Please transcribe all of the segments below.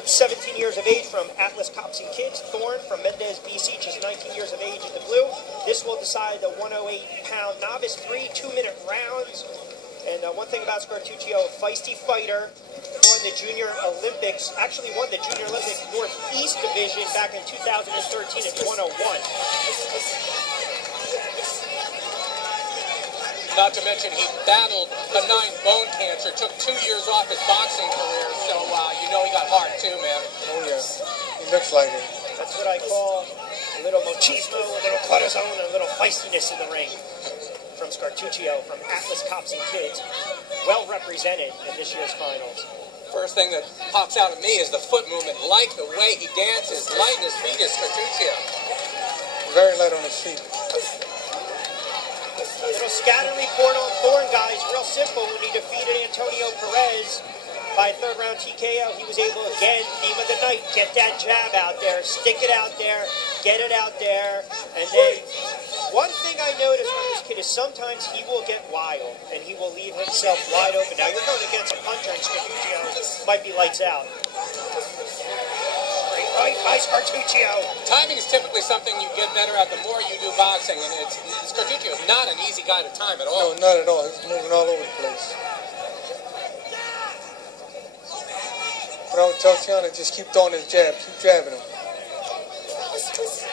old, 17 years of age from Atlas Cops and Kids. Thorne from Mendez, BC, just 19 years of age in the blue. This will decide the 108-pound novice, 3 2-minute rounds. And one thing about Scaturchio, a feisty fighter, won the Junior Olympics, actually won the Junior Olympic Northeast Division back in 2013 at 101. Not to mention he battled benign bone cancer, took 2 years off his boxing career, so you know he got hard too, man. Oh yeah, he looks like it. That's what I call a little machismo, a little cortisone, and a little feistiness in the ring. From Scaturchio, from Atlas Cops and Kids, well represented in this year's finals. First thing that pops out at me is the foot movement. Like the way he dances, light in his feet is Scaturchio. Very light on his feet. Little scatter report on Thorne, guys. Real simple. When he defeated Antonio Perez by 3rd round TKO, he was able, again, theme of the night, get that jab out there, stick it out there, get it out there, and then one thing I noticed from this kid is sometimes he will get wild and he will leave himself wide open. Now you're going against a puncher and Scaturchio might be lights out. Straight right by Scaturchio. Timing is typically something you get better at the more you do boxing, and Scaturchio is not an easy guy to time at all. No, not at all. He's moving all over the place. But I would tell Tiana, just keep throwing his jab, keep jabbing him.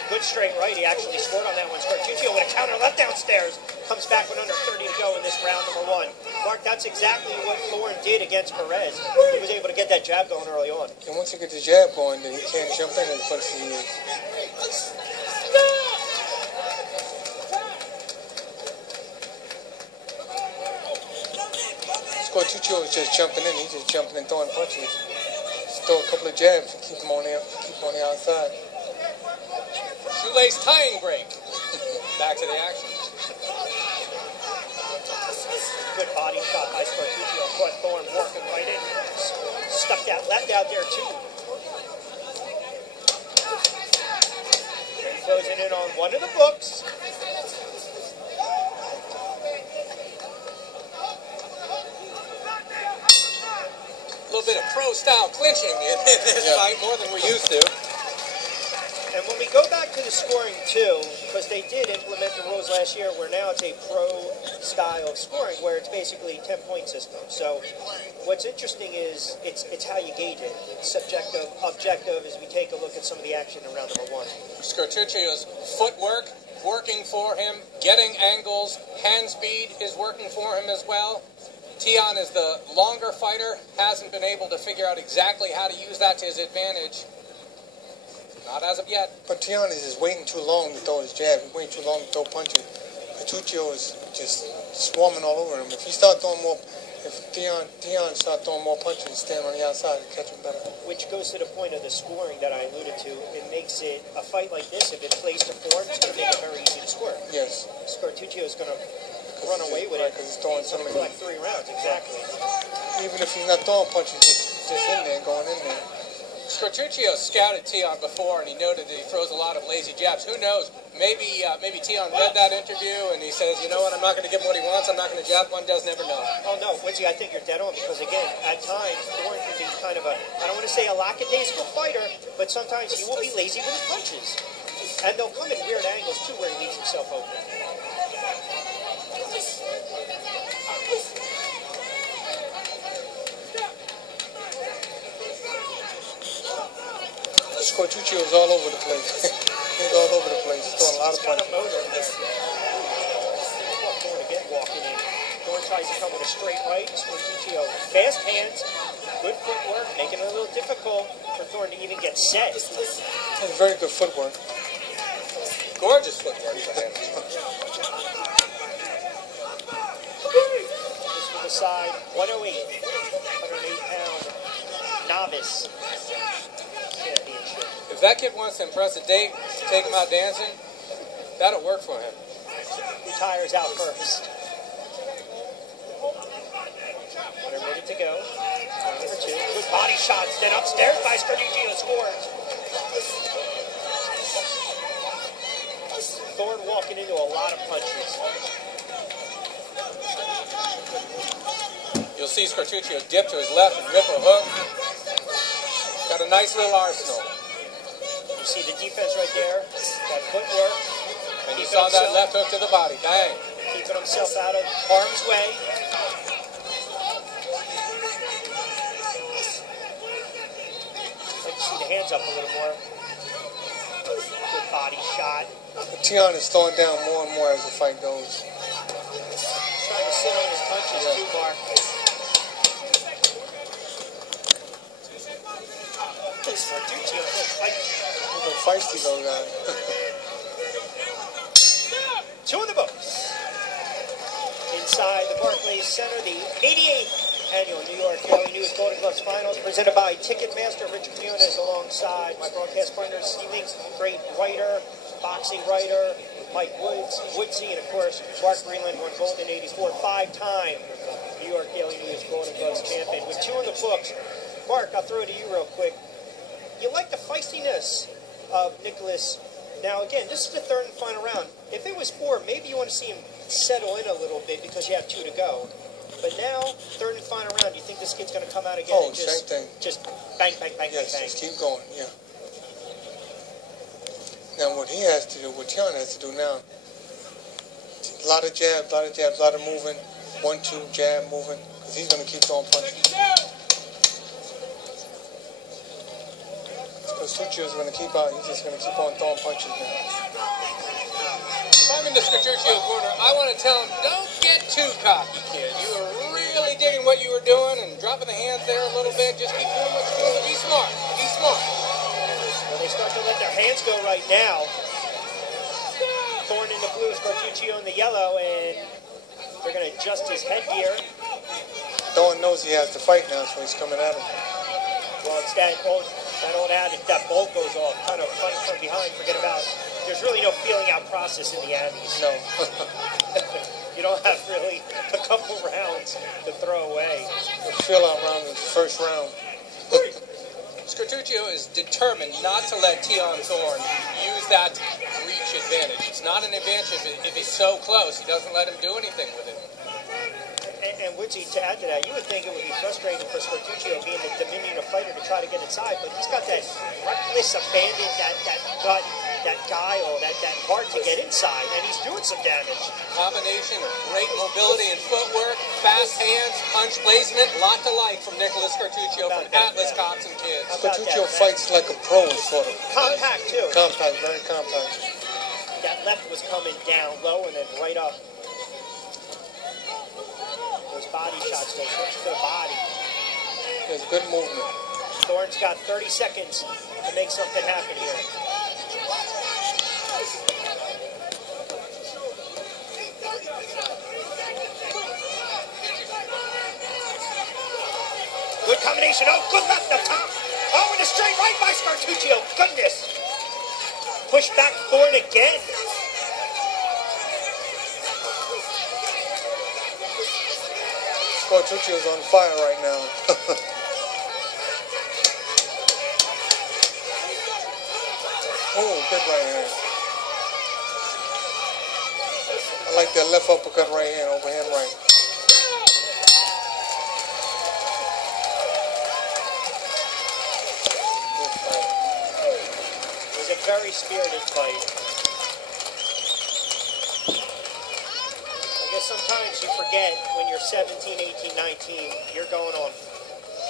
Good straight right. He actually scored on that one. Scaturchio with a counter left downstairs. Comes back with under 30 to go in this round number 1. Mark, that's exactly what Thorne did against Perez. He was able to get that jab going early on. And once he gets the jab going, then he can't jump in as much as he is. Scaturchio is just jumping in. He's just jumping and throwing punches. Just throw a couple of jabs and keep him on the outside. Shoelace tying break. Back to the action. Good body shot by Scaturchio. Caught Thorne working right in. Stuck that left out there too. And closing in on one of the books. A little bit of pro-style clinching in this fight, more than we're used to. And when we go back to the scoring too, because they did implement the rules last year where now it's a pro style of scoring where it's basically a 10-point system. So what's interesting is it's how you gauge it. It's subjective, objective as we take a look at some of the action in round number 1. Scaturchio's footwork working for him, getting angles, hand speed is working for him as well. Tion is the longer fighter, hasn't been able to figure out exactly how to use that to his advantage. Not as of yet. But Tion is just waiting too long to throw his jab. He's waiting too long to throw punches. Scaturchio is just swarming all over him. If he start throwing more, if Tion start throwing more punches and stand on the outside and catch him better. Which goes to the point of the scoring that I alluded to. It makes it a fight like this. If it plays to Thorne, it's going to make it very easy to score. Yes. Scaturchio is going to run away with it because he's throwing so many. Like 3 rounds, exactly. Even if he's not throwing punches, just in there, going in there. Scaturchio scouted Tion before, and he noted that he throws a lot of lazy jabs. Who knows? Maybe Tion read that interview, and he says, you know what, I'm not going to give him what he wants. I'm not going to jab. One does never know. Oh, no, Quincy, I think you're dead on, because, again, at times, Thorne can be kind of a, I don't want to say a lackadaisical fighter, but sometimes he will be lazy with his punches. And they'll come in weird angles, too, where he leaves himself open. Scaturchio is all over the place. He's all over the place. He's throwing a lot of punches. Thorne again walking in. Thorne tries to come with a straight right. Scaturchio, fast hands, good footwork, making it a little difficult for Thorne to even get set. That's very good footwork. Gorgeous footwork for him. This to the side, 108, 108-pound novice. If that kid wants to impress a date, take him out dancing, that'll work for him. Who tires out first? 1 minute to go. Number 2. Good body shots. Then upstairs by Scaturchio scores. Thorne walking into a lot of punches. You'll see Scaturchio dip to his left and rip a hook. Got a nice little arsenal. You see the defense right there, that footwork. And you saw that left hook to the body. Bang. Keeping himself out of harm's way. Like to see the hands up a little more. Good body shot. Tion is slowing down more and more as the fight goes. Trying to sit on his punches too, Mark. Scaturchio, he's a feisty little guy. Two in the books. Inside the Barclays Center, the 88th Annual New York Daily News Golden Gloves Finals, presented by Ticketmaster. Richard Quinones alongside my broadcast partner, Steve, great writer, boxing writer, Mike Woodsy, and of course, Mark Greenland won gold in '84, five-time New York Daily News Golden Gloves champion. With two in the books, Mark, I'll throw it to you real quick. You like the feistiness of Nicholas. Now, again, this is the third and final round. If it was four, maybe you want to see him settle in a little bit because you have two to go. But now, third and final round, you think this kid's going to come out again and same thing. Just bang, bang, bang, yes, bang, bang. Just keep going, yeah. Now, what he has to do, what Tion has to do now, a lot of jabs, a lot of moving, 1-2 jab moving, because he's going to keep throwing punches. Scaturchio is going to keep out. He's just going to keep on throwing punches now. If I'm in the Scaturchio corner, I want to tell him, don't get too cocky, kid. You were really digging what you were doing and dropping the hands there a little bit. Just keep doing what you're doing. Be smart. Be smart. Well, they start to let their hands go right now. Thorne in the blue, Scaturchio in the yellow, and they're going to adjust his headgear. Thorne knows he has to fight now, so he's coming at him. Well, it's that old adage, that bolt goes off, kind of fight from behind, forget about it. There's really no feeling out process in the Andes. No. You don't have really a couple rounds to throw away. The feel out round is the first round. Scaturchio is determined not to let Tion Thorne use that reach advantage. It's not an advantage if he's so close. He doesn't let him do anything with it. And Woodsy, to add to that, you would think it would be frustrating for Scaturchio being the diminutive fighter to try to get inside, but he's got that reckless abandon, that gut, that guile, that heart to get inside, and he's doing some damage. Combination of great mobility and footwork, fast hands, punch placement, lot to like from Nicholas Scaturchio from Atlas Cops and Kids. Scaturchio fights like a pro, sort of. Compact, too. Compact, very compact. That left was coming down low and then right up. Those body shots, those hooks to the body. There's good movement. Thorne's got 30 seconds to make something happen here. Good combination. Oh, good left up top. Oh, and a straight right by Scaturchio. Goodness. Push back Thorne again. Scaturchio's on fire right now. Oh, good right hand. I like that left uppercut right hand, overhand right. Good fight. It was a very spirited fight. Sometimes you forget when you're 17, 18, 19, you're going on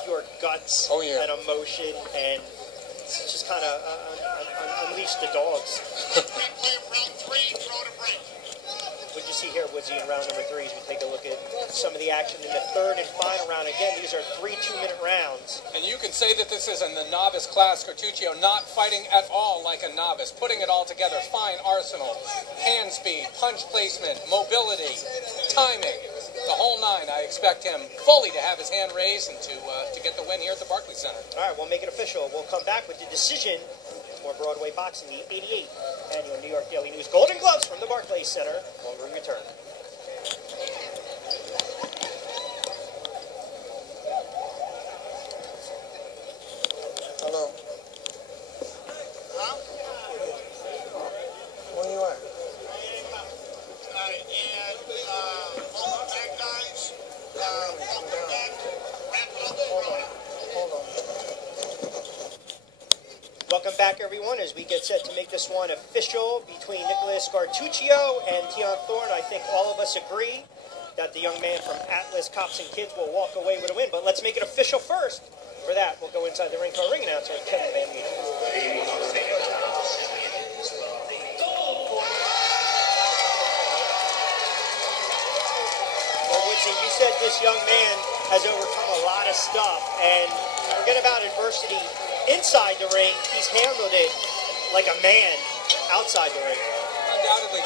pure guts and emotion, and it's just kind of unleash the dogs. What you see here, Woodsy, in round number 3, as we take a look at some of the action in the third and final round. Again, these are 3 2-minute rounds. And you can say that this is in the novice class. Scaturchio not fighting at all like a novice, putting it all together. Fine arsenal, hand speed, punch placement, mobility, timing, the whole nine. I expect him fully to have his hand raised and to get the win here at the Barclays Center. All right, we'll make it official. We'll come back with the decision. More Broadway boxing, the 88th Annual New York Daily News Golden Gloves from the Barclays Center. When we return. Hello. Huh? Where you at? All the bad guys, welcome back. Wrap it up. Hold on. Welcome back, everyone, as we get set to make this one official between Scaturchio and Thorne. I think all of us agree that the young man from Atlas Cops and Kids will walk away with a win. But let's make it official first. For that, we'll go inside the ring to our ring announcer, Kevin Van Meter. Well, Woodsy, you said this young man has overcome a lot of stuff, and forget about adversity inside the ring. He's handled it like a man outside the ring. Undoubtedly.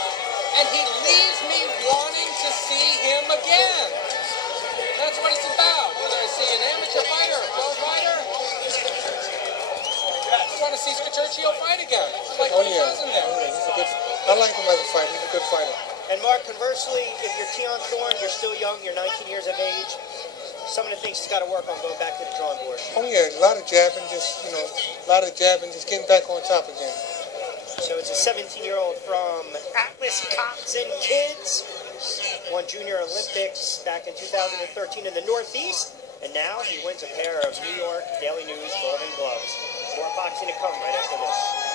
And he leaves me wanting to see him again. That's what it's about. Whether I see an amateur fighter or a pro fighter, I want to see Scaturchio fight again. It's like what he does in there. Oh, yeah. He's a good, I like him as a fighter. He's a good fighter. And Mark, conversely, if you're Thorne, you're still young, you're 19 years of age. Some of the things he's got to work on going back to the drawing board. Oh yeah, a lot of jabbing, just getting back on top again. So it's a 17-year-old from Atlas Cops and Kids. Won Junior Olympics back in 2013 in the Northeast. And now he wins a pair of New York Daily News Golden Gloves. More boxing to come right after this.